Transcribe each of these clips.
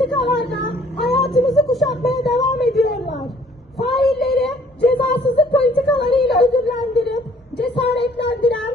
politikalarla hayatımızı kuşatmaya devam ediyorlar. Failleri cezasızlık politikalarıyla ödüllendirip cesaretlendiren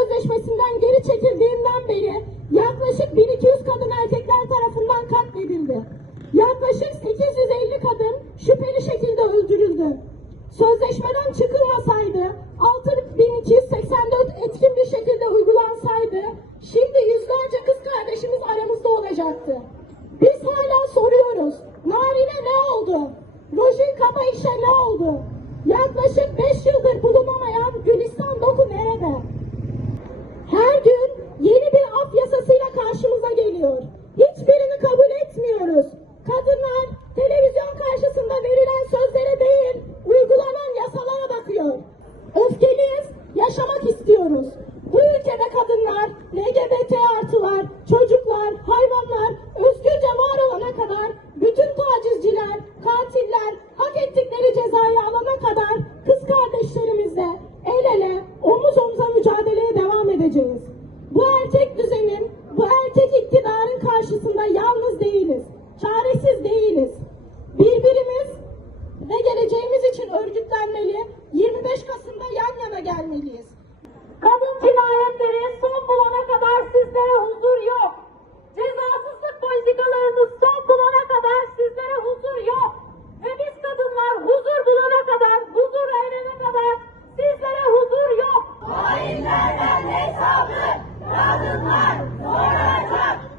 Sözleşmesi'nden geri çekildiğinden beri yaklaşık 1200 kadın erkekler tarafından katledildi. Yaklaşık 850 kadın şüpheli şekilde öldürüldü. Sözleşmeden çıkılmasaydı, 6284 etkin bir şekilde uygulansaydı, şimdi yüzlerce kız kardeşimiz aramızda olacaktı. Biz hala soruyoruz. Narine ne oldu? Rojin Kaba işe ne oldu? yaşamak istiyoruz. Bu ülkede kadınlar, LGBT artılar, çocuklar, hayvanlar özgürce var olana kadar bütün tacizciler, katiller hak ettikleri cezayı alana kadar kız kardeşlerimizle el ele, omuz omuza mücadeleye devam edeceğiz. Bu erkek düzenin, bu erkek iktidarın karşısında yalnız değiliz, çaresiz değiliz. Birbirimiz ve geleceğimiz için örgütlenmeli, 25 Kasım'da yan yana gelmeliyiz.